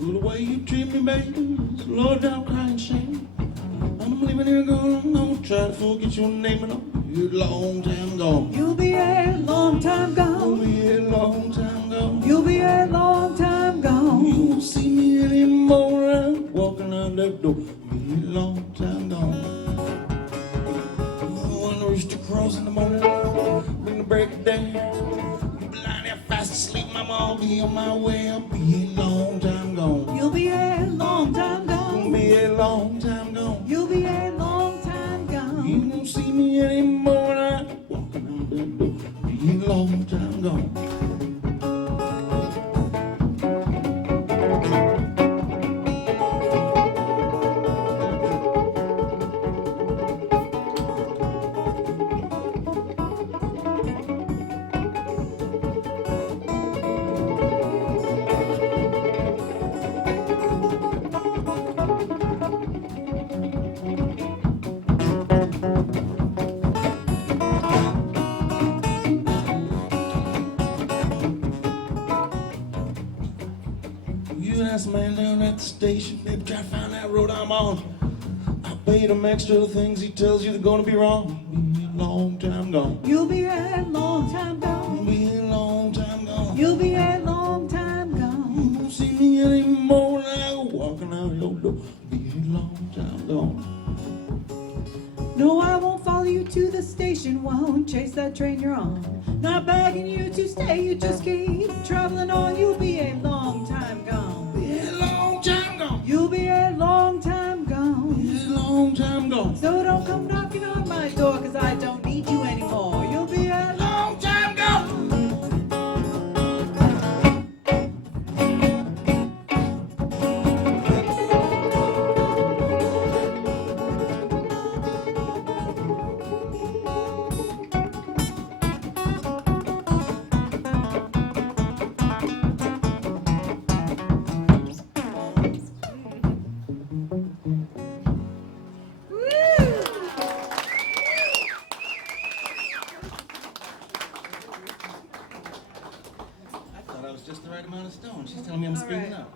The way you treat me, baby, is a low down crying shame. I'm leaving here going, I'm gonna try to forget your name and I'll be a long time gone. You'll be a long time gone. You'll be a long time gone. You'll be a long time gone. You won't see me anymore. I'm walking out that door. Be a long time gone. When the rooster crows in the morning, bring the break of day. You blind and fast asleep, mama, I'll be on my way. I'll be a long time gone. You'll be a long time gone. You'll be a long time gone. You'll be a long time gone. You won't see me anymore. I'm walking out that door. Be a long time gone. Ask man down at the station, baby, try to find that road I'm on. I paid him extra the things he tells you they're gonna be wrong. Be a long time gone. You'll be a long time gone. Be a long time gone. You'll be a long time gone. You won't see me anymore now. Walking out your door. Be a long time gone. No, I won't follow you to the station. Won't chase that train you're on. Not begging you to stay. You just keep traveling on. You'll be a long time gone. You'll be a long time gone. Be a long time gone. So don't come knocking on my door, cause I don't need you anymore. You'll be a long time gone. Just the right amount of stone. She's telling me I'm speaking up.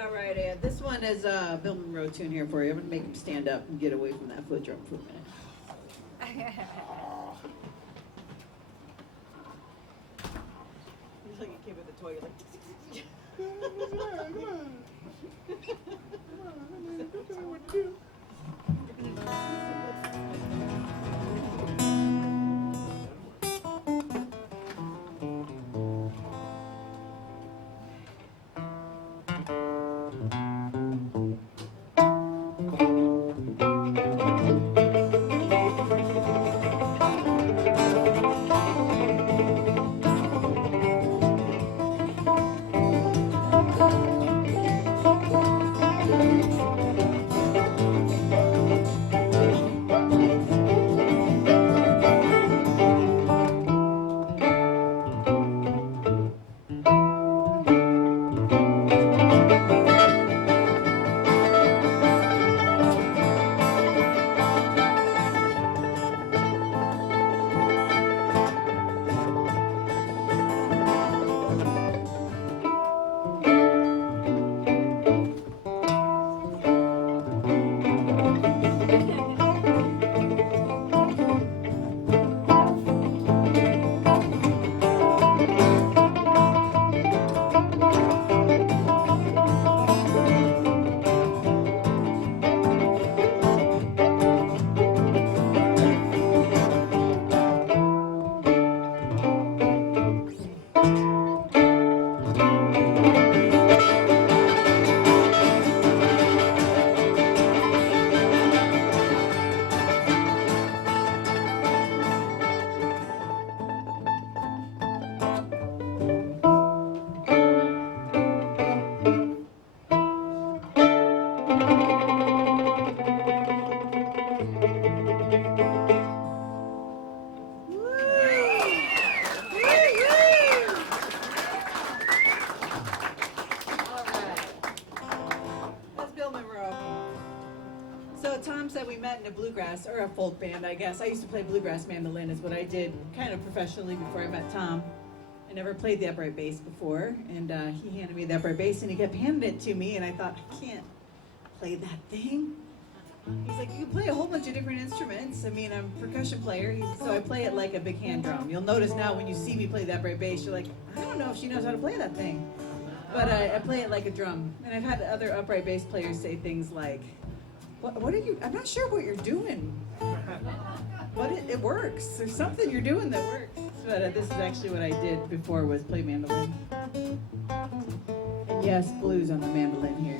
All right, Ed. This one is a Bill Monroe tune here for you. I'm going to make him stand up and get away from that foot drum for a minute. He's like a kid with a toy. You're like, said we met in a bluegrass, or a folk band, I guess. I used to play bluegrass mandolin is what I did kind of professionally before I met Tom. I never played the upright bass before, and he handed me the upright bass, and he kept handing it to me, and I thought, I can't play that thing. He's like, you can play a whole bunch of different instruments. I mean, I'm a percussion player, so I play it like a big hand drum. You'll notice now when you see me play the upright bass, you're like, I don't know if she knows how to play that thing. But I play it like a drum. And I've had other upright bass players say things like, what are you, I'm not sure what you're doing. But it works. There's something you're doing that works. But this is actually what I did before, was play mandolin. And yes, blues on the mandolin here.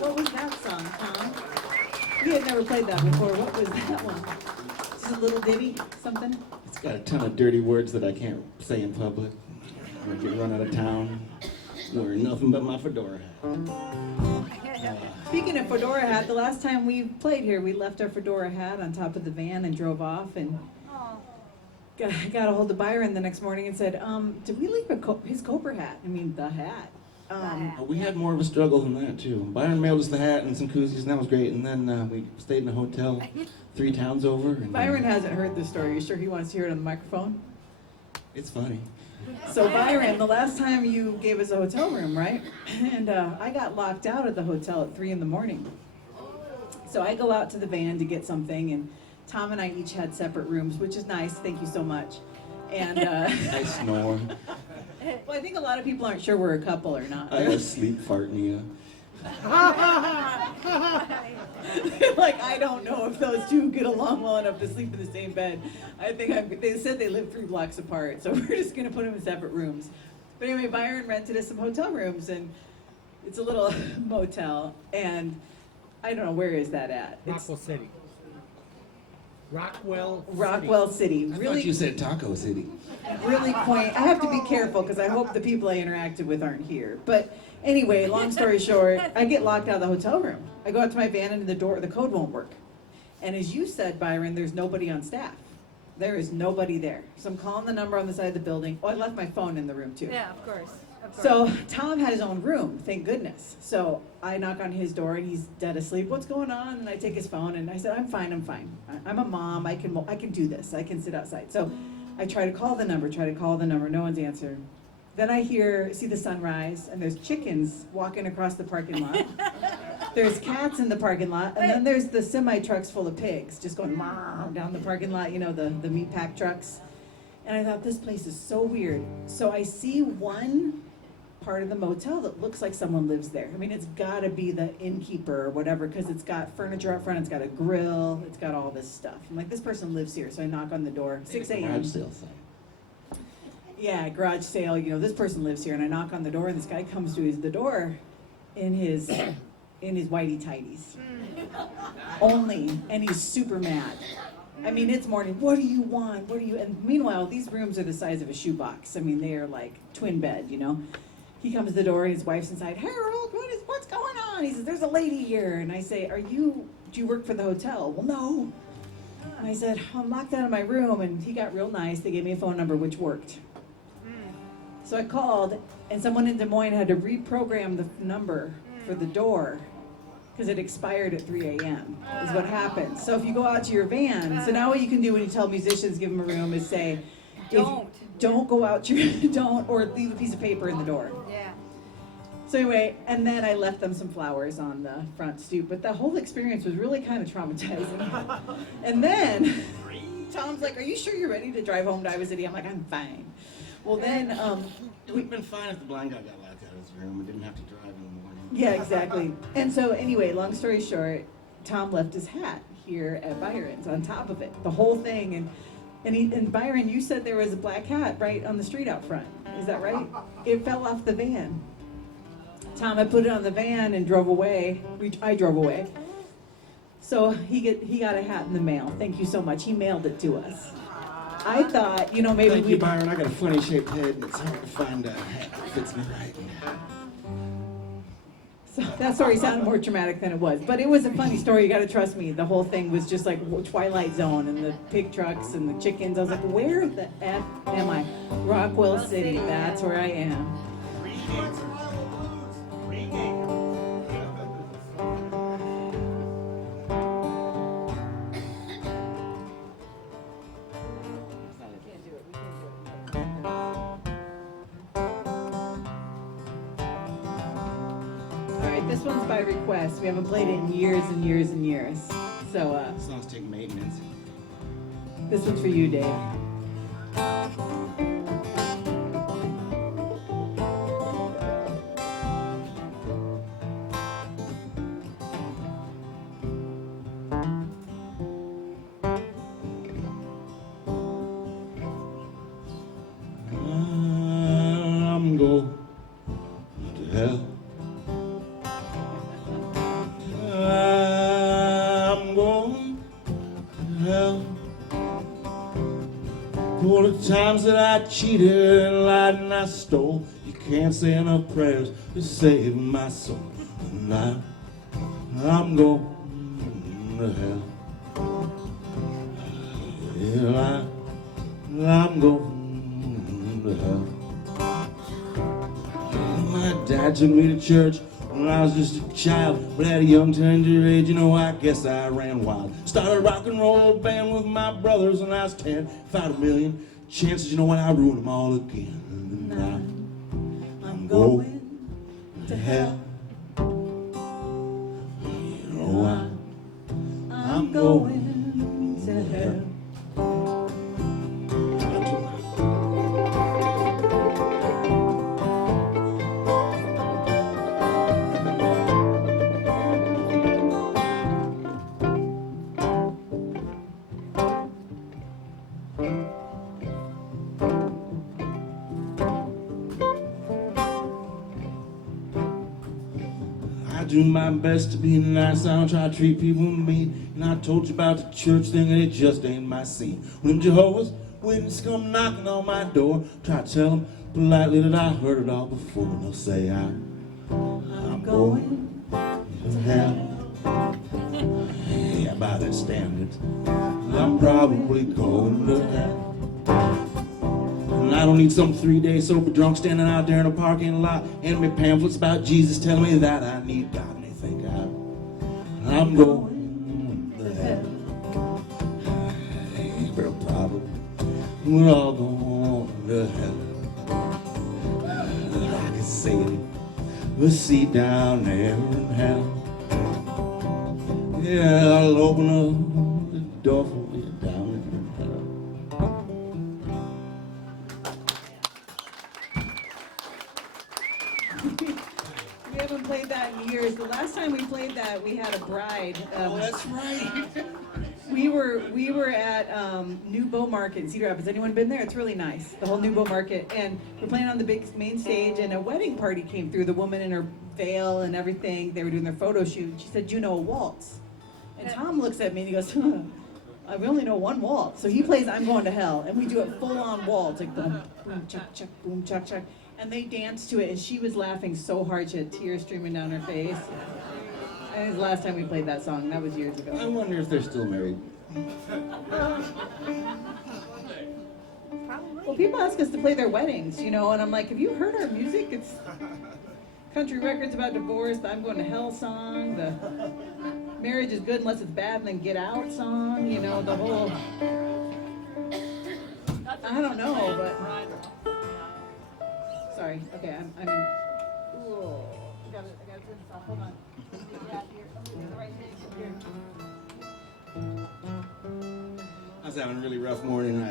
What was that song, Tom? We had never played that before. What was that one? Just a little ditty, something? It's got a ton of dirty words that I can't say in public. I get run out of town, wearing nothing but my fedora hat. Speaking of fedora hat, the last time we played here, we left our fedora hat on top of the van and drove off, and got a hold of Byron the next morning and said, did we leave his Cobra hat? I mean, the hat. We had more of a struggle than that, too. Byron mailed us the hat and some koozies, and that was great. And then we stayed in a hotel 3 towns over. And, Byron hasn't heard this story. You sure he wants to hear it on the microphone? It's funny. So Byron, the last time you gave us a hotel room, right? And I got locked out of the hotel at 3 in the morning. So I go out to the van to get something, and Tom and I each had separate rooms, which is nice. Thank you so much. And I snore. well, I think a lot of people aren't sure we're a couple or not. I have sleep fartnia. Like, I don't know if those two get along well enough to sleep in the same bed. They said they live 3 blocks apart, so we're just going to put them in separate rooms. But anyway, Byron rented us some hotel rooms, and it's a little motel, and I don't know, where is that at? Rockwell City. Rockwell City. I Really, thought you said Taco City. really quaint. I have to be careful because I hope the people I interacted with aren't here. But anyway, long story short, I get locked out of the hotel room. I go out to my van and the code won't work. And as you said, Byron, there's nobody on staff. There is nobody there. So I'm calling the number on the side of the building. Oh, I left my phone in the room too. Yeah, of course. So Tom had his own room, thank goodness. So I knock on his door and he's dead asleep. What's going on? And I take his phone and I said, I'm fine. I'm a mom. I can do this. I can sit outside. So I try to call the number. No one's answering. Then I see the sunrise, and there's chickens walking across the parking lot. There's cats in the parking lot, and then there's the semi trucks full of pigs just going down the parking lot. You know, the meat pack trucks. And I thought, this place is so weird. So I see one part of the motel that looks like someone lives there. I mean, it's got to be the innkeeper or whatever, because it's got furniture up front, it's got a grill, it's got all this stuff. I'm like, this person lives here. So I knock on the door, 6 a.m. Garage sale sign. Yeah, garage sale, this person lives here. And I knock on the door, and this guy comes to the door, in his whitey tighties. Only, and he's super mad. I mean, it's morning. What do you want? What do you? And meanwhile, these rooms are the size of a shoebox. I mean, they are like twin bed, you know. He comes to the door. His wife's inside. Harold, what's going on? He says, "There's a lady here." And I say, do you work for the hotel? Well, no. And I said, I'm locked out of my room. And he got real nice. They gave me a phone number, which worked. So I called, and someone in Des Moines had to reprogram the number for the door because it expired at 3 a.m. is what happened. So if you go out to your van, so now what you can do when you tell musicians, give them a room, is say, don't go out or leave a piece of paper in the door. Yeah. So anyway, and then I left them some flowers on the front stoop, but the whole experience was really kind of traumatizing. And then Tom's like, "Are you sure you're ready to drive home to Iowa City?" I'm like, "I'm fine." Well then, It would have been fine if the blind guy got locked out of his room and didn't have to drive in the morning. yeah, exactly. And so anyway, long story short, Tom left his hat here at Byron's on top of it, the whole thing. And Byron, you said there was a black hat right on the street out front. Is that right? It fell off the van. Tom had put it on the van and drove away. I drove away. So he got a hat in the mail. Thank you so much. He mailed it to us. I thought, maybe Thank you, Byron. I got a funny shaped head, and it's hard to find a hat that fits me right. So that story sounded more traumatic than it was, but it was a funny story. You got to trust me. The whole thing was just like Twilight Zone and the pig trucks and the chickens. I was like, where the F am I? Rockwell City. That's where I am. This one's by request. We haven't played it in years and years and years. So Songs take maintenance. this one's for you, Dave. I'm going to hell. I'm going to hell. For the times that I cheated, lied, and I stole, you can't say enough prayers to save my soul. And I'm going to hell. Yeah, I'm going to hell. My dad took me to church when I was just a child, but at a young tender age, I guess I ran wild. Started a rock and roll band with my brothers when I was 10. If I had a million chances, I ruined them all again. And I'm going to hell. I'm going to hell. I do my best to be nice, I don't try to treat people mean. And I told you about the church thing and it just ain't my scene. When them Jehovah's Witnesses come knocking on my door, try to tell them politely that I heard it all before. And they'll say I'm going to hell. Yeah, by their standards, I'm probably going to hell. And I don't need some 3-day sober drunk standing out there in a parking lot and me pamphlets about Jesus telling me that I need God. And they think I'm going to hell. Real problem. We're all going to hell. I can see it. We'll see down there in hell. Yeah, I'll open up the door for you down in hell. We haven't played that in years. The last time we played that, we had a bride. Oh, that's right. We were at New Bow Market in Cedar Rapids. Anyone been there? It's really nice. The whole New Bow Market, and we're playing on the big main stage. And a wedding party came through. The woman in her veil and everything. They were doing their photo shoot. She said, "Do you know a waltz?" And Tom looks at me and he goes, "I only know one waltz." So he plays "I'm Going to Hell," and we do it full on waltz, like boom, boom, chuck, chuck, boom, chuck, chuck. And they danced to it, and she was laughing so hard she had tears streaming down her face. And it was the last time we played that song. That was years ago. I wonder if they're still married. Well, people ask us to play their weddings, and I'm like, have you heard our music? It's country records about divorce, the "I'm Going to Hell" song, the "Marriage is good unless it's bad and then get out" song, the whole, I don't know, but, sorry, okay, I'm in, ooh, I gotta turn this off, hold on. Yeah, here, the right thing, here. I was having a really rough morning.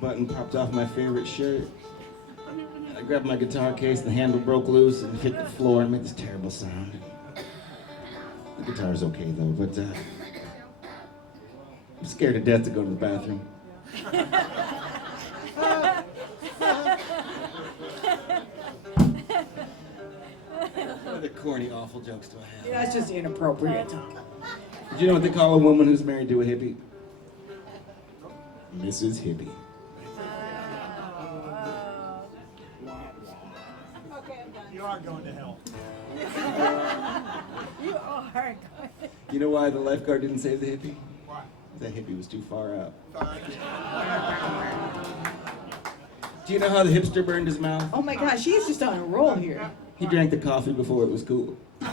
Button popped off my favorite shirt. I grabbed my guitar case, the handle broke loose and hit the floor and made this terrible sound. The guitar's okay though, but I'm scared to death to go to the bathroom. What other corny, awful jokes do I have? Yeah, that's just inappropriate. Do you know what they call a woman who's married to a hippie? Mrs. Hippie. Okay, I'm done. You are going to hell. You are going. You know why the lifeguard didn't save the hippie? Why? That hippie was too far out. Fine. Do you know how the hipster burned his mouth? Oh my gosh, he's just on a roll here. He drank the coffee before it was cool. I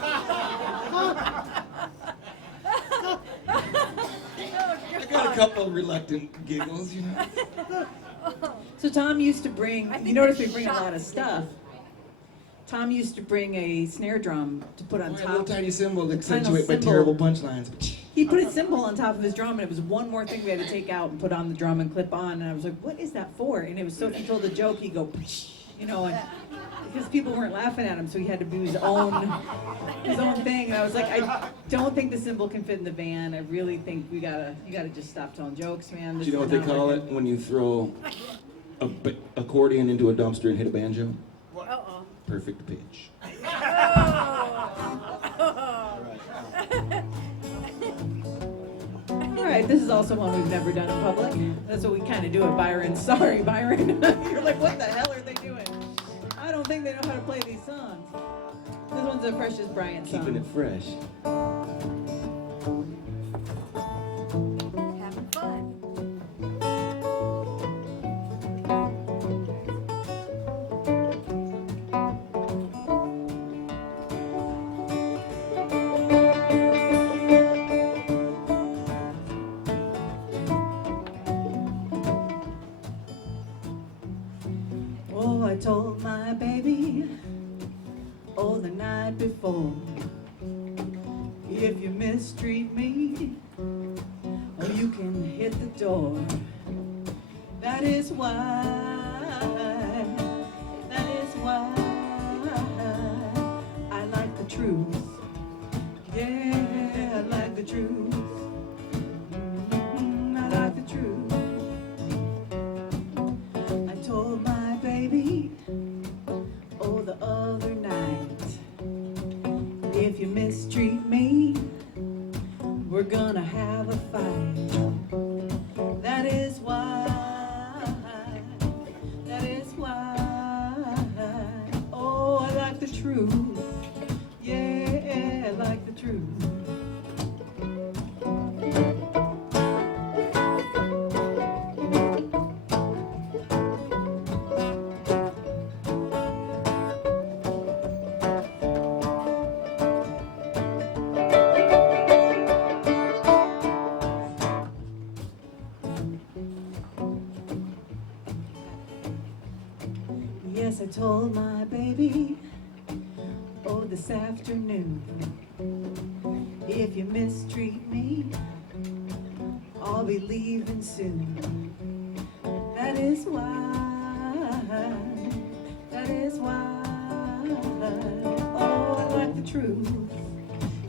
got a couple reluctant giggles, So Tom used to bring, you notice we bring a lot of stuff. Tom used to bring a snare drum to put on A little top. tiny cymbal to Final accentuate my cymbal. terrible punchlines. He put a cymbal on top of his drum, and it was one more thing we had to take out and put on the drum and clip on. And I was like, "What is that for?" And it was so if he told a joke, he'd go, and because people weren't laughing at him, so he had to do his own thing. And I was like, I don't think the cymbal can fit in the van. I really think you gotta just stop telling jokes, man. Do you know what they call it when you throw a accordion into a dumpster and hit a banjo? Uh-oh. Perfect pitch. All right, this is also one we've never done in public. That's what we kind of do at Byron. Sorry, Byron. You're like, what the hell are they doing? I don't think they know how to play these songs. This one's a Precious Bryant song. Keeping it fresh. Having fun. Oh, I told my baby, oh, the night before, if you mistreat me, oh, you can hit the door. That is why I like the truth. Yeah, I like the truth. I like the truth. I told my baby, oh, the other night, if you mistreat me, we're gonna have a fight. That is why, oh, I like the truth. Yeah, I like the truth. Yes, I told my baby, oh, this afternoon, if you mistreat me, I'll be leaving soon. That is why, oh, I like the truth.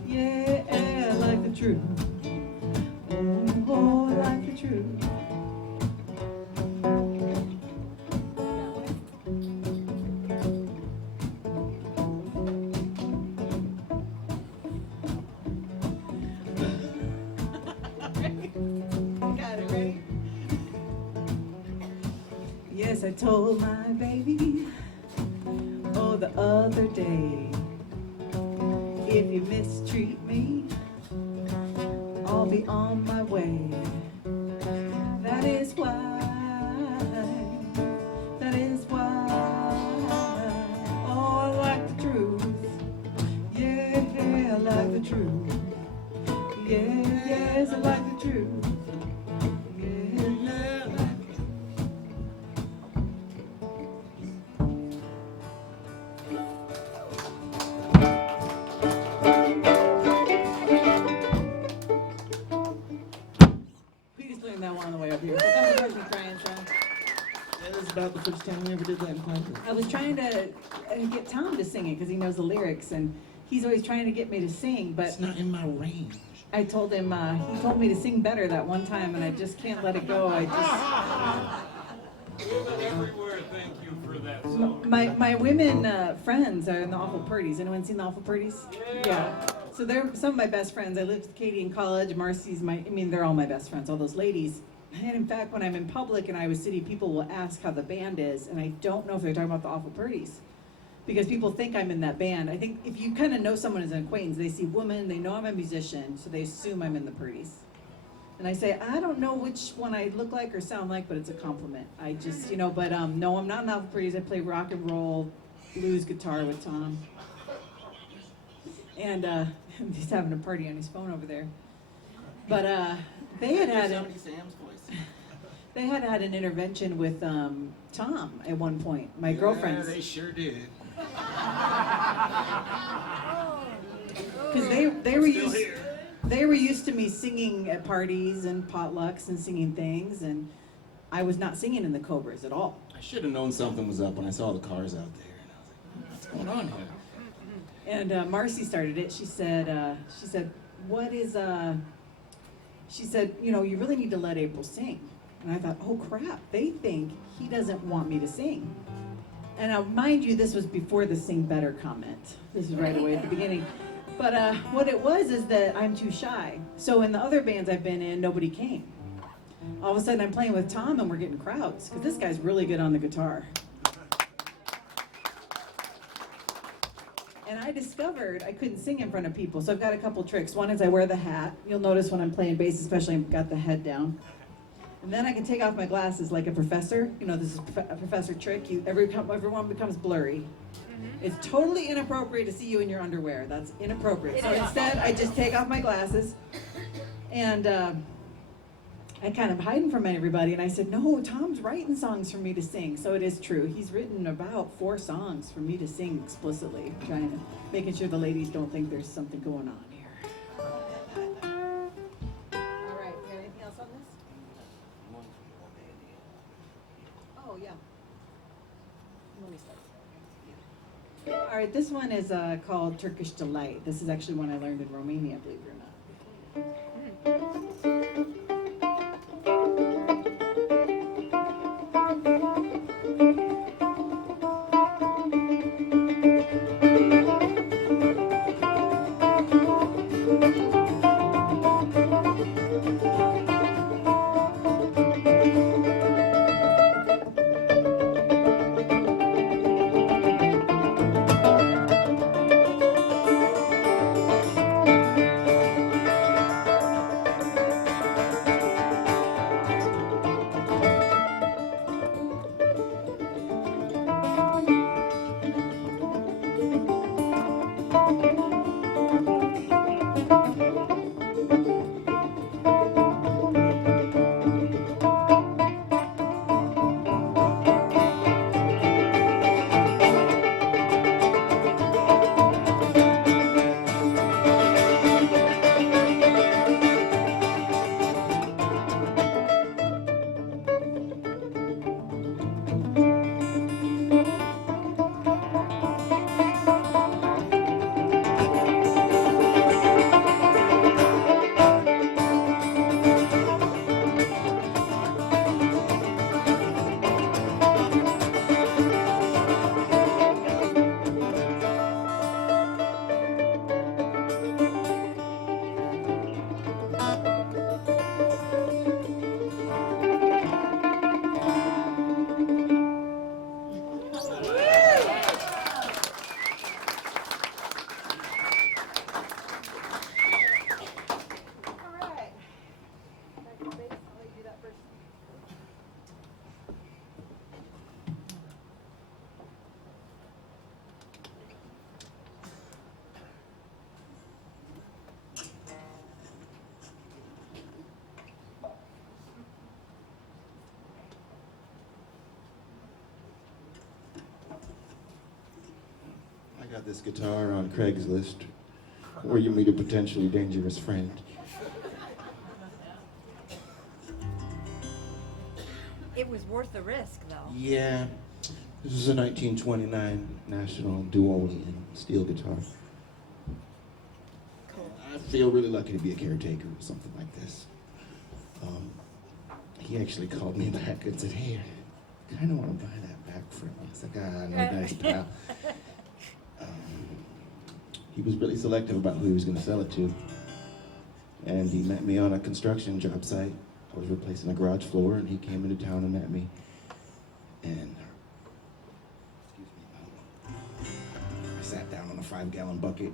Yeah, I like the truth. truth. Oh, I like the truth. Got it, ready? Yes, I told my baby, oh, the other day, if you mistreat me, I'll be on my way. That is why, oh, I like the truth. Yeah, I like the truth. Yes, I like the truth. That one on the way up here. Yeah, this is about the first time we ever did that in private. I was trying to get Tom to sing it because he knows the lyrics, and he's always trying to get me to sing, but It's not in my range. I told him, he told me to sing better that one time, and I just can't let it go. Everywhere, thank you for that song. My women friends are in the Awful Purdies. Anyone seen the Awful Purdies? Yeah. So they're some of my best friends. I lived with Katie in college. Marcy's they're all my best friends, all those ladies. And in fact, when I'm in public in Iowa City, people will ask how the band is, and I don't know if they're talking about the Awful Purdies. Because people think I'm in that band. I think if you kind of know someone as an acquaintance, they see woman, they know I'm a musician, so they assume I'm in the Purdies. And I say, I don't know which one I look like or sound like, but it's a compliment. I just, but no, I'm not in the Awful Purdies. I play rock and roll, blues guitar with Tom. And he's having a party on his phone over there. But they had had an intervention with Tom at one point. My girlfriends. Yeah, they sure did. Because they were used to me singing at parties and potlucks and singing things, and I was not singing in the Cobras at all. I should have known something was up when I saw the cars out there, and I was like, what's going on here? And Marcy started it. She said, what is, she said, you really need to let April sing. And I thought, oh crap, they think he doesn't want me to sing. And now, mind you, this was before the sing better comment. This is right away at the beginning. But what it was is that I'm too shy. So in the other bands I've been in, nobody came. All of a sudden I'm playing with Tom and we're getting crowds, because this guy's really good on the guitar. And I discovered I couldn't sing in front of people, so I've got a couple tricks. One is I wear the hat. You'll notice when I'm playing bass, especially, I've got the head down. And then I can take off my glasses like a professor. This is a professor trick. Everyone becomes blurry. It's totally inappropriate to see you in your underwear. That's inappropriate. So instead, I just take off my glasses, and I kind of hiding from everybody. And I said, no, Tom's writing songs for me to sing. So it is true. He's written about 4 songs for me to sing explicitly, making sure the ladies don't think there's something going on here. All right, got anything else on this? Oh, yeah. Let me start. All right, this one is called Turkish Delight. This is actually one I learned in Romania, believe it or not. got this guitar on Craigslist where you meet a potentially dangerous friend. It was worth the risk, though. Yeah, this is a 1929 National Duolian steel guitar. Cool. I feel really lucky to be a caretaker of something like this. He actually called me back and said, hey, I kind of want to buy that back from you. I was like, no, nice pal. He was really selective about who he was going to sell it to. And he met me on a construction job site. I was replacing a garage floor, and he came into town and met me. And, I sat down on a 5-gallon bucket.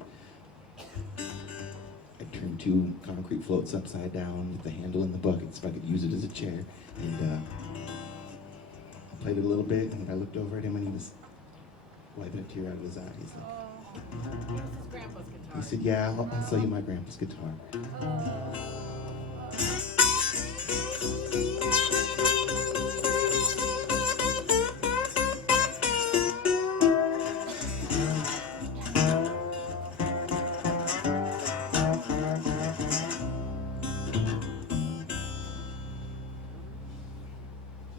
I turned 2 concrete floats upside down with the handle in the bucket so I could use it as a chair. And I played it a little bit, and I looked over at him, and he was wiping a tear out of his eye. He's like, This is Grandpa's guitar. he said, yeah, I'll sell you my grandpa's guitar.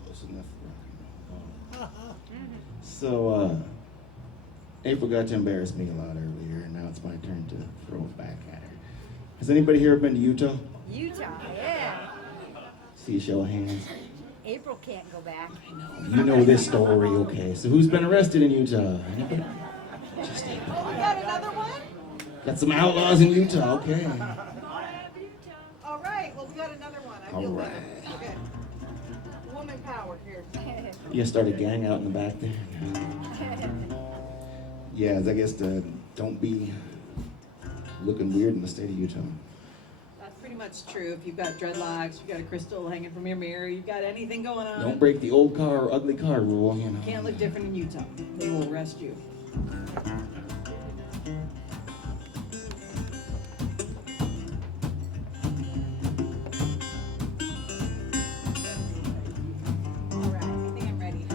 Close enough for rock and roll. So, April got to embarrass me a lot earlier, and now it's my turn to throw it back at her. Has anybody here been to Utah? Utah, yeah. See a show of hands. April can't go back. You know this story, okay? So who's been arrested in Utah? Anybody? Just April. We got another one? Got some outlaws in Utah, okay? All right, well, we got another one. I All feel right. better. Okay. Woman power here. You start a gang out in the back there? Yeah, I guess don't be looking weird in the state of Utah. That's pretty much true. If you've got dreadlocks, you've got a crystal hanging from your mirror, you've got anything going on. Don't break the old car or ugly car rule, you know. Can't look different in Utah. They will arrest you. All right, I think I'm ready.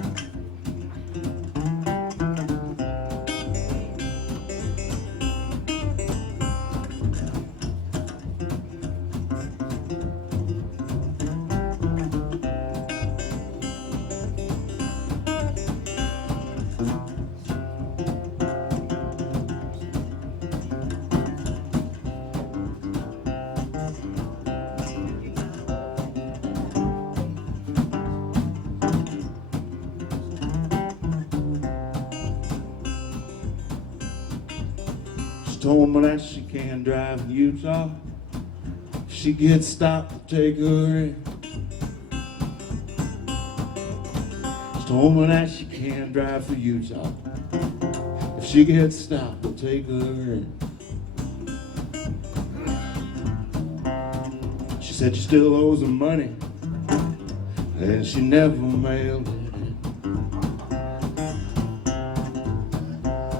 She told me that she can't drive in Utah. If she gets stopped, to take her in. She told me that she can't drive for Utah. If she gets stopped, they'll take her in. She said she still owes her money, and she never mailed it in.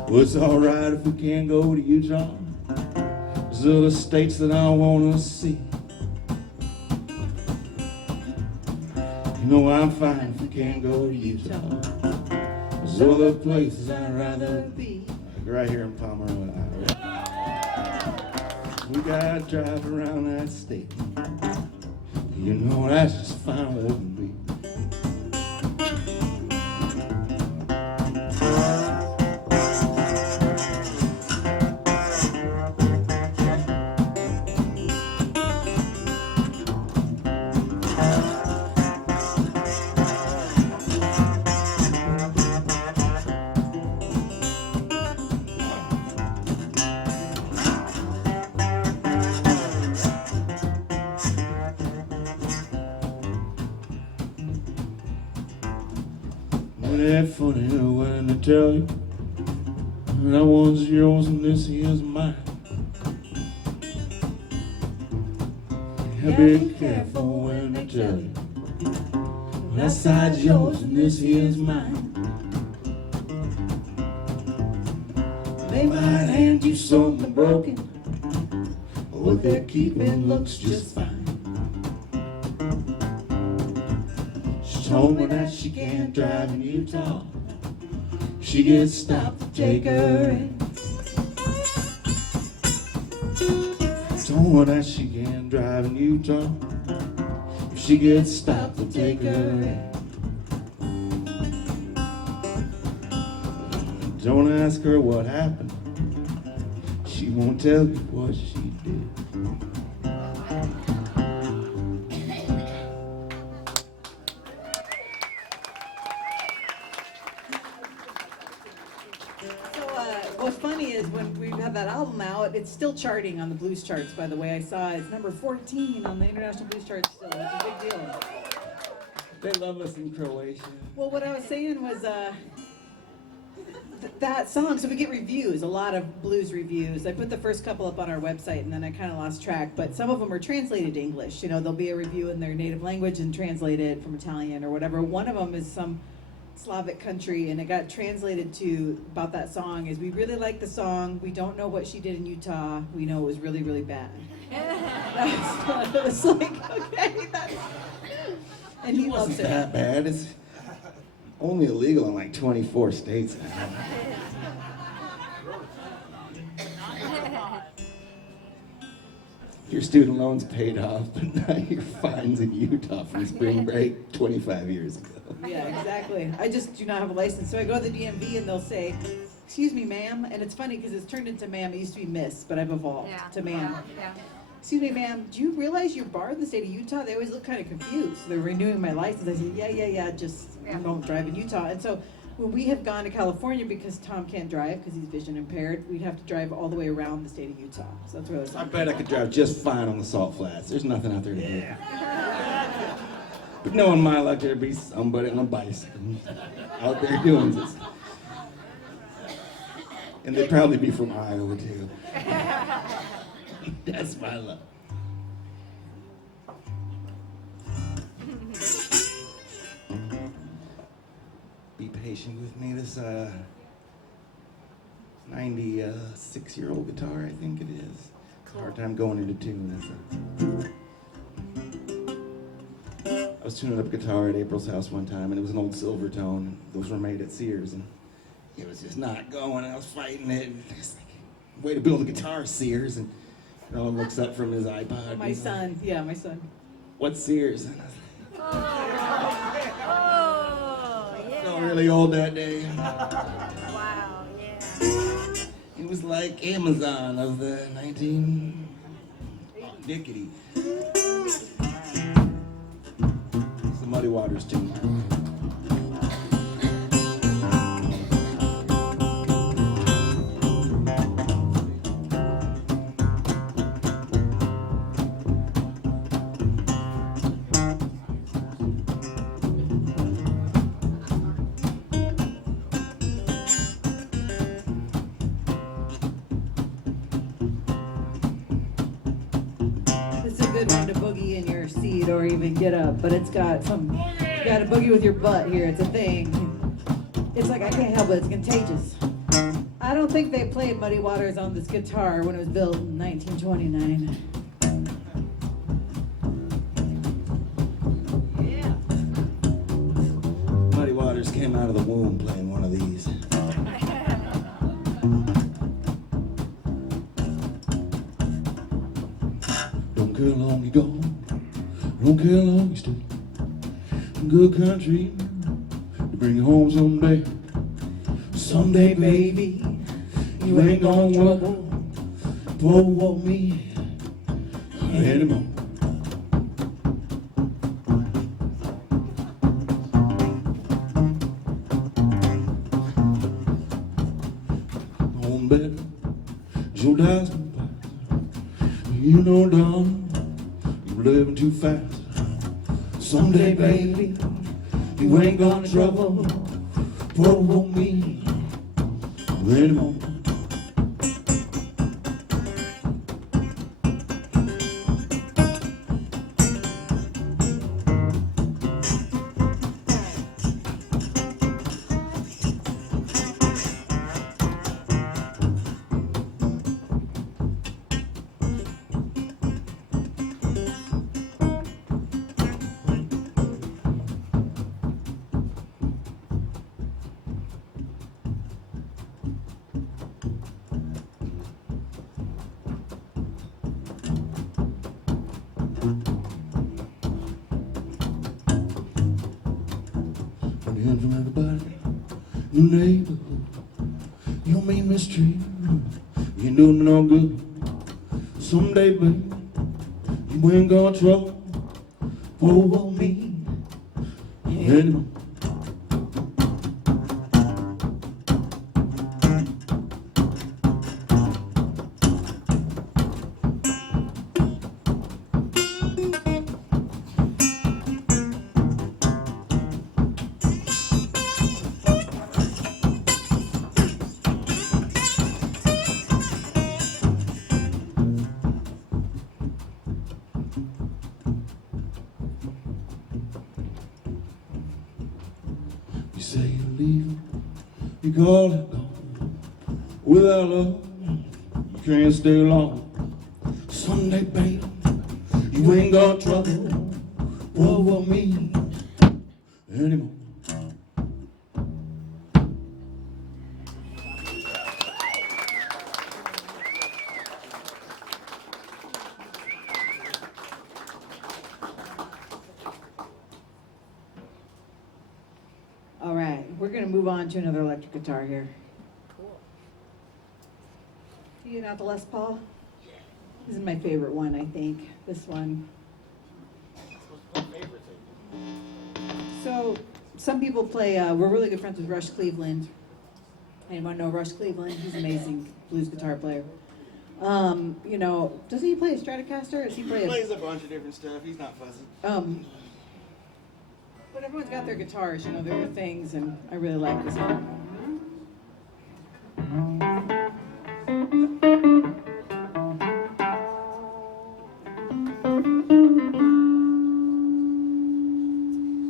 Well, it's alright if we can't go to Utah. There's other states that I wanna see. You know I'm fine if we can't go to Utah. There's other places I'd rather be. Like right here in Pomeroy, Iowa. We gotta drive around that state. You know that's just fine with me. Ain't that funny when I tell you that one's yours and this here's mine? Yeah, be careful when I tell you that side's yours and this here's mine. They might hand you something broken, but what they're keeping looks just fine. She told me that she can't drive in Utah. She gets stopped to take her in. told her that she can't drive in Utah. If she gets stopped, they'll take her. Don't ask her what happened. She won't tell you what she did. What's funny is when we have that album out, it's still charting on the blues charts, by the way. I saw it's number 14 on the international blues charts still. It's a big deal. They love us in Croatia. Well, what I was saying was that song, so we get reviews, a lot of blues reviews. I put the first couple up on our website and then I kind of lost track, but some of them are translated to English. You know, there'll be a review in their native language and translated from Italian or whatever. One of them is some Slavic country, and it got translated to about that song is, we really like the song, we don't know what she did in Utah, we know it was really, really bad. It was like, okay, that's... And he loves It's it. that bad. It's only illegal in like 24 states now. Your student loans paid off, but now your fines in Utah from spring break 25 years ago. Yeah, exactly. I just do not have a license. So I go to the DMV and they'll say, excuse me, ma'am. And it's funny because it's turned into ma'am. It used to be miss, but I've evolved to ma'am. Yeah. Excuse me, ma'am, do you realize you're barred in the state of Utah? They always look kind of confused. So they're renewing my license. I said, yeah, just don't drive in Utah. And so when we have gone to California, because Tom can't drive because he's vision impaired, we'd have to drive all the way around the state of Utah. So that's where I was I bet I could drive just fine on the salt flats. There's nothing out there to do. But knowing my luck, there'd be somebody on a bicycle out there doing this. And they'd probably be from Iowa, too. That's my luck. Be patient with me. This 96-year-old guitar, I think it is. Hard time going into tune. I was tuning up a guitar at April's house one time, and it was an old silver tone. Those were made at Sears, and it was just not going. I was fighting it. And it's like, way to build a guitar, Sears. And Nolan looks up from his iPod. my son. Yeah, my son. What's Sears? And I was Oh, like, yeah. felt really old that day. Wow, yeah. It was like Amazon of the 19 Dickety. It's the Muddy Waters tune. It's a good one to boogie in your seat or even get up, but it's got some, you gotta boogie with your butt here, it's a thing. It's like, I can't help it, it's contagious. I don't think they played Muddy Waters on this guitar when it was built in 1929. Muddy Waters came out of the womb playing one of these. Don't care how long you gone, don't care how long you stay. Good country to bring you home someday. Someday, baby, you ain't gonna trouble for me anymore. Home better, your dad's you know, darling, you're living too fast. Someday, baby, you ain't gonna trouble for me anymore. When you hear from everybody, your neighborhood, you mean mistreat, you do me no good. Someday, baby, you ain't gonna trouble over me anymore. You say you're leaving, you call it gone. Without love, you can't stay long. Someday, baby, you ain't got trouble over me anymore. All right, we're gonna move on to another electric guitar here. Cool. You got the Les Paul? This is my favorite one, I think. This one. So, some people play, we're really good friends with Rush Cleveland. Anyone know Rush Cleveland? He's an amazing blues guitar player. You know, doesn't he play a Stratocaster? Does he play He plays a bunch of different stuff. He's not fussy. But everyone's got their guitars, you know, their things, and I really like this one.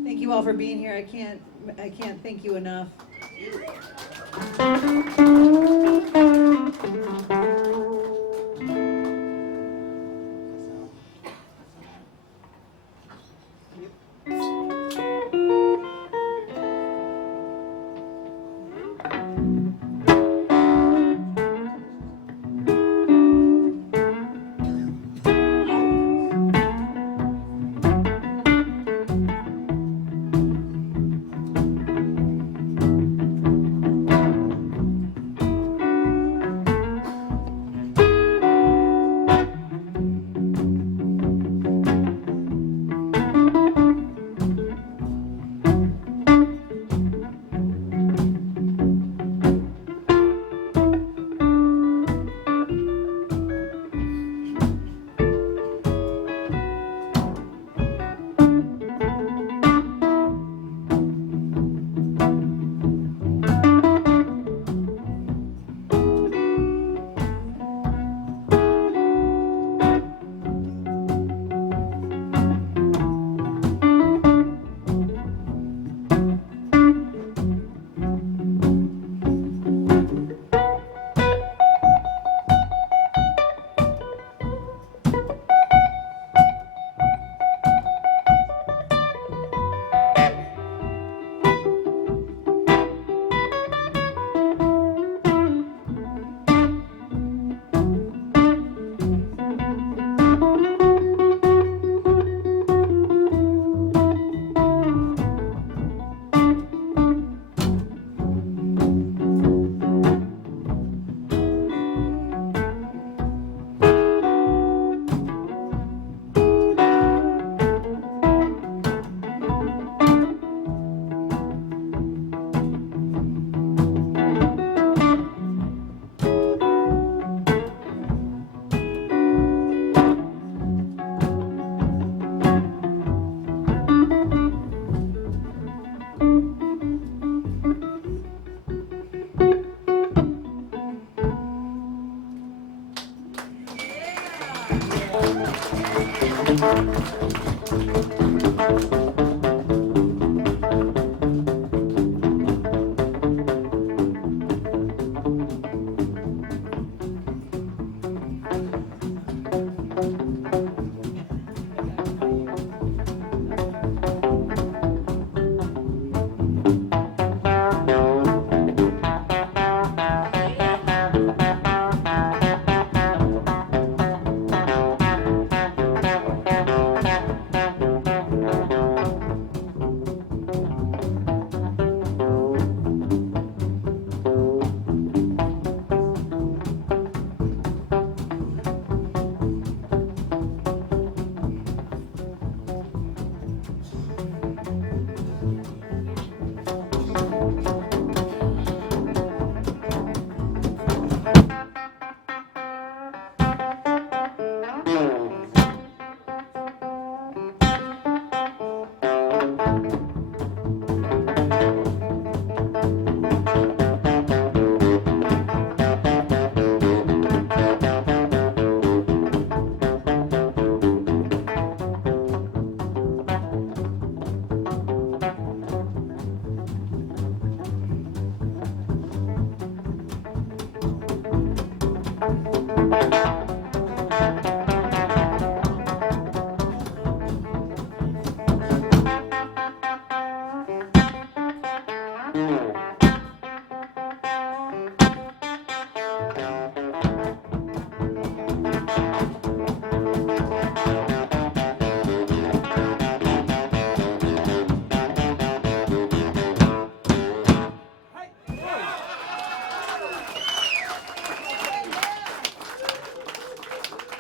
Thank you all for being here. I can't thank you enough.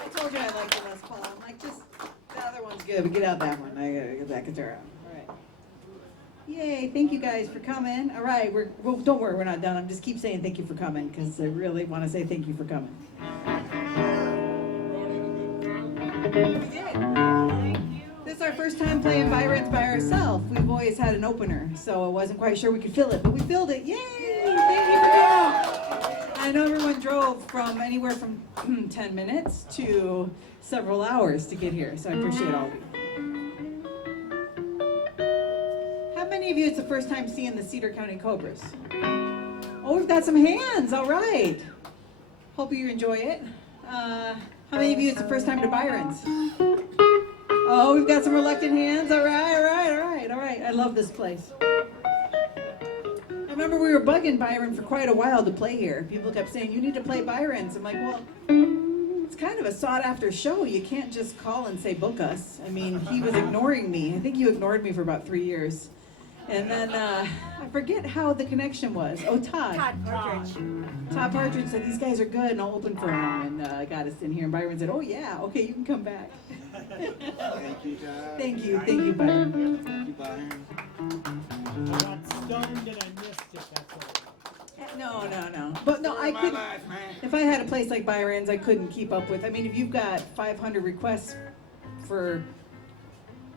I told you I liked the Les Paul. I'm like, just the other one's good, but get out that one. I gotta get that guitar out. All right. Yay! Thank you guys for coming. All right, well, don't worry, we're not done. I'm just keep saying thank you for coming because I really want to say thank you for coming. We did. Thank you. This is our first time playing Byron's by ourselves. We've always had an opener, so I wasn't quite sure we could fill it, but we filled it. Yay! Thank you for coming. I know everyone drove from anywhere from 10 minutes to several hours to get here, so I appreciate all of you. How many of you it's the first time seeing the Cedar County Cobras? Oh, we've got some hands. All right. Hope you enjoy it. How many of you it's the first time to Byron's? Oh, we've got some reluctant hands. All right. I love this place. I remember we were bugging Byron for quite a while to play here. People kept saying, you need to play Byron's. I'm like, well, it's kind of a sought-after show. You can't just call and say, book us. I mean, he was ignoring me. I think you ignored me for about 3 years. And then, I forget how the connection was. Oh, Todd. Todd Partridge. Todd Partridge said, these guys are good, and I'll open for them. And got us in here. And Byron said, oh, yeah, okay, you can come back. Thank you, Todd. Thank you, Byron. Thank you, Byron. I got stoned and I missed it, that's all. No. But no, I My couldn't. life, man. If I had a place like Byron's, I couldn't keep up with. I mean, if you've got 500 requests for,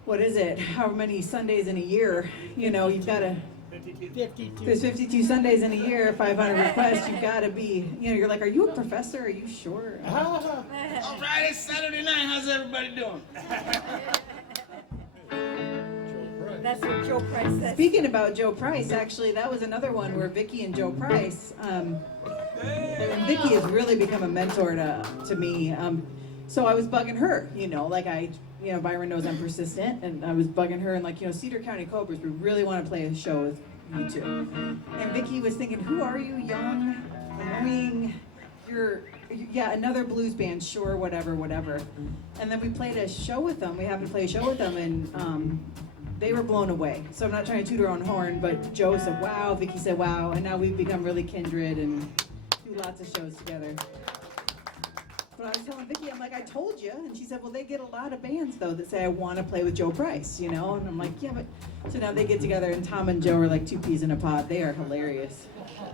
what is it, how many Sundays in a year, you know, you've got to, 52. there's 52 Sundays in a year, 500 requests, you've got to be, you know, you're like, are you a professor? Are you sure? All right, it's Saturday night. How's everybody doing? That's what Joe Price said. Speaking about Joe Price, actually, that was another one where Vicki and Joe Price, and Vicki has really become a mentor to me. So I was bugging her, you know, like Byron knows I'm persistent, and I was bugging her and like, you know, Cedar County Cobras, we really want to play a show with you two. And Vicki was thinking, who are you, young, annoying, another blues band, sure, whatever. And then we played a show with them. We happened to play a show with them, and they were blown away. So I'm not trying to toot our own horn, but Joe said, wow, Vicki said, wow, and now we've become really kindred and do lots of shows together. But I was telling Vicki, I'm like, I told you. And she said, well, they get a lot of bands, though, that say, I want to play with Joe Price, you know? And I'm like, yeah, but... So now they get together, and Tom and Joe are like two peas in a pod. They are hilarious.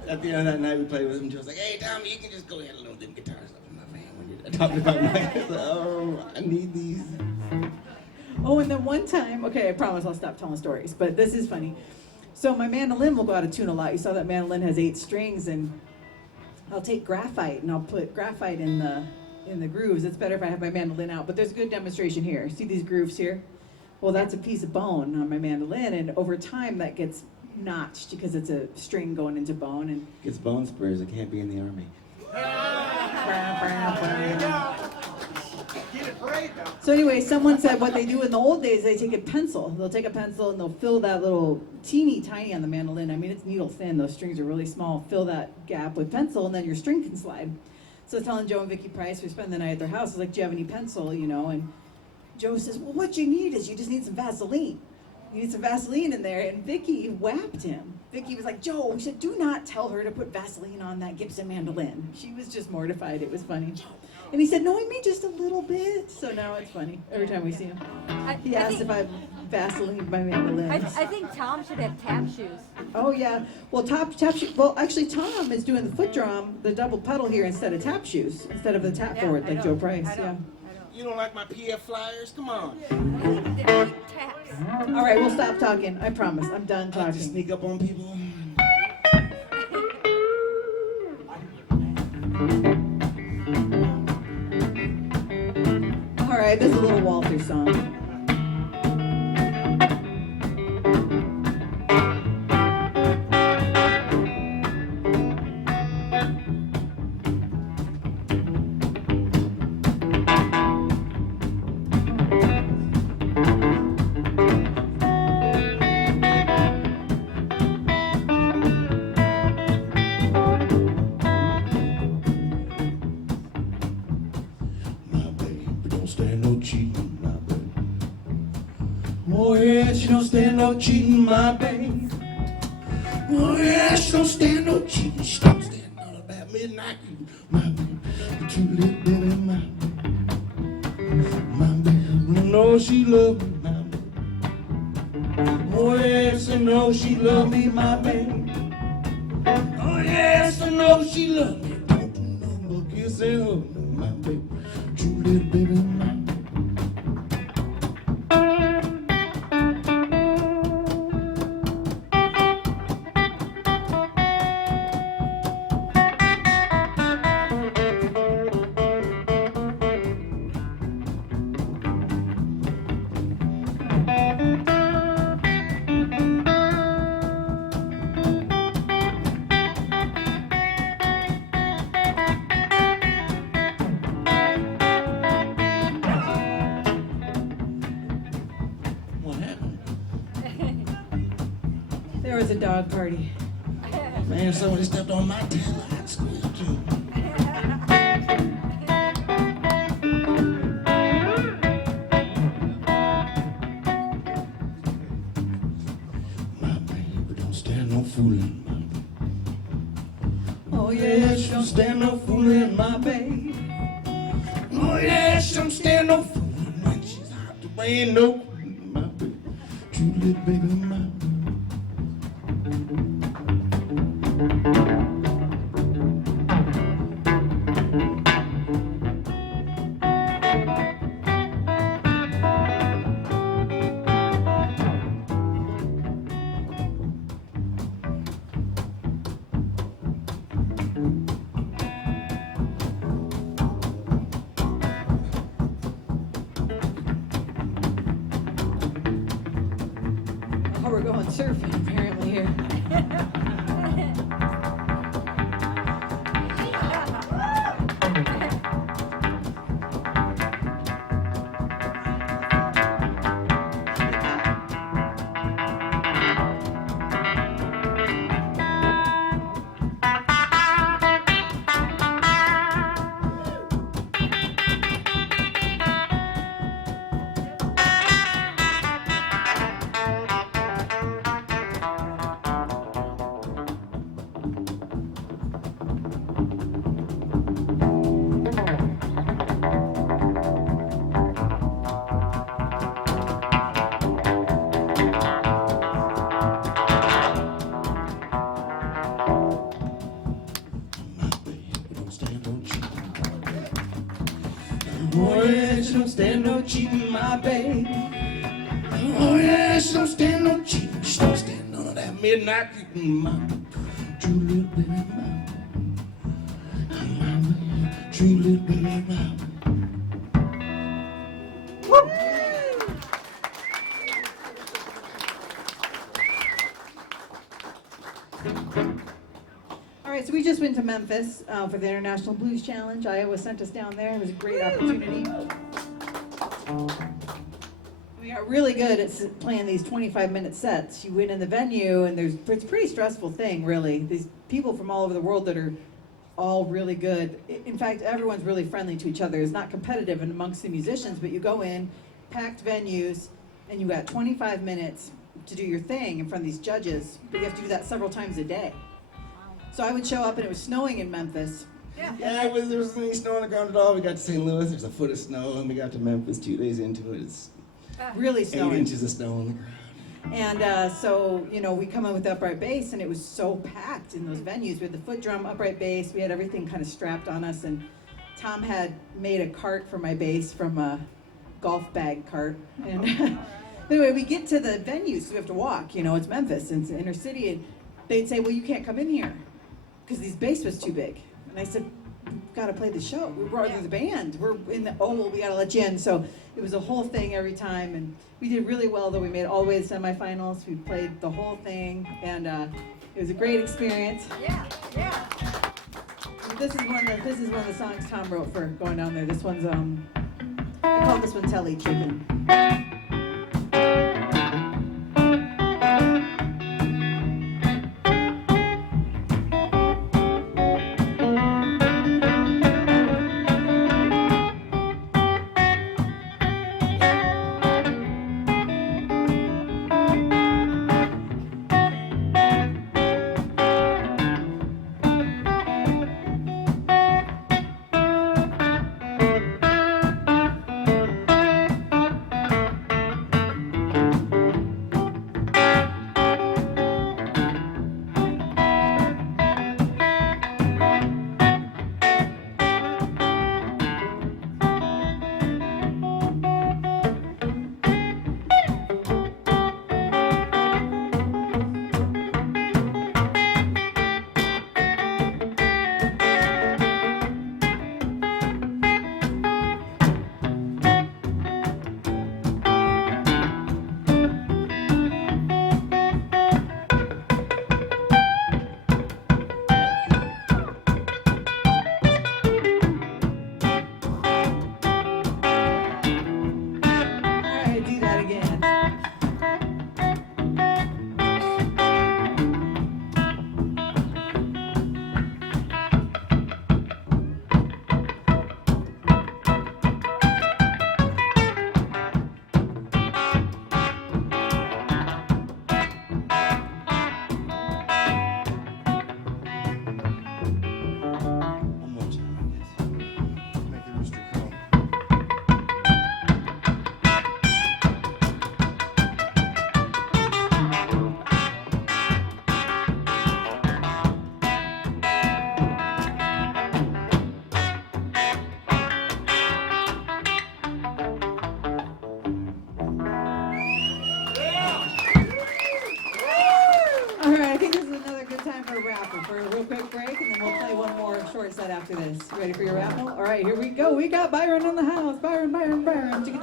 At the end of that night, we played with him. Joe's like, hey, Tommy, you can just go ahead and load them guitars up in my van when you're talking about my... I said, oh, I need these. Oh, and then one time, okay, I promise I'll stop telling stories, but this is funny. So my mandolin will go out of tune a lot. You saw that mandolin has 8 strings, and I'll take graphite, and I'll put graphite in the grooves. It's better if I have my mandolin out, but there's a good demonstration here. See these grooves here? Well, that's a piece of bone on my mandolin, and over time that gets notched because it's a string going into bone. And Gets bone spurs. It can't be in the army. Get it right now. So anyway, someone said what they do in the old days, they take a pencil. They'll take a pencil and they'll fill that little teeny tiny on the mandolin. I mean, it's needle thin. Those strings are really small. Fill that gap with pencil, and then your string can slide. So I was telling Joe and Vicki Price, we spent the night at their house. I was like, do you have any pencil, you know? And Joe says, well, what you need is you just need some Vaseline. You need some Vaseline in there. And Vicki whapped him. Vicki was like, Joe, we said, do not tell her to put Vaseline on that Gibson mandolin. She was just mortified. It was funny. And he said, knowing me just a little bit. So now it's funny every time we see him. He asked if I've Vaseline my mandolin. I think Tom should have tap shoes. Oh yeah. Well, tap shoes. Well, actually, Tom is doing the foot drum, the double pedal here instead of tap shoes, instead of the tap Yeah, board I like know. Joe Price. I know. Yeah. I know. You don't like my PF flyers? Come on. Taps. All right, we'll stop talking. I promise. I'm done I like to talking. sneak up on people. All right, this is a little Walter song. My baby don't stand no cheating, my baby. Oh yeah, she don't stand no cheating, my baby. Oh yeah, she don't stand no cheating. She don't stand on about midnight, my baby. But you little baby, my baby. My baby, I know she love me, my baby. Oh yes, I know she love me, my baby. Oh yes, I know she love me. Don't do nothing but kiss and hug me, my baby. True little baby, my baby. What happened? There was a dog party. Man, somebody stepped on my tail. I squealed too. My baby don't stand no fooling, my baby. Oh yeah, she don't stand no fooling, my baby. Oh yeah, she don't stand no fooling when she's out to rain no cooling, my baby. True little baby, my baby. Oh, we're going surfing apparently here. My baby don't stand no cheating. Oh yeah, she don't stand no cheating, my baby. Oh yeah, she don't stand no cheating. She don't stand none of that midnight eating, my true little baby, my baby. True little baby, my baby. All right, so we just went to Memphis for the International Blues Challenge. Iowa sent us down there. It was a great opportunity. We got really good at playing these 25-minute sets. You win in the venue, and it's a pretty stressful thing, really. These people from all over the world that are all really good. In fact, everyone's really friendly to each other. It's not competitive amongst the musicians, but you go in, packed venues, and you got 25 minutes to do your thing in front of these judges, but you have to do that several times a day. So I would show up and it was snowing in Memphis. Yeah, there was any snow on the ground at all. We got to St. Louis, there's a foot of snow, and we got to Memphis 2 days into it. It's Really 8 snowing. inches of snow on the ground. And so, we come in with upright bass, and it was so packed in those venues. We had the foot drum, upright bass, we had everything kind of strapped on us, and Tom had made a cart for my bass from a golf bag cart. And anyway, we get to the venue, so we have to walk. You know, it's Memphis, it's inner city. And they'd say, well, you can't come in here because this bass was too big. And I said, we've got to play the show. We're part of the band. We're in the, oh, well, we got to let you in. So it was a whole thing every time. And we did really well, though. We made it all the way to semifinals. We played the whole thing. And it was a great experience. Yeah, yeah. This is one of the songs Tom wrote for going down there. This one's I call this one Telly Chicken. After this. Ready for your raffle? All right, here we go. We got Byron in the house. Byron.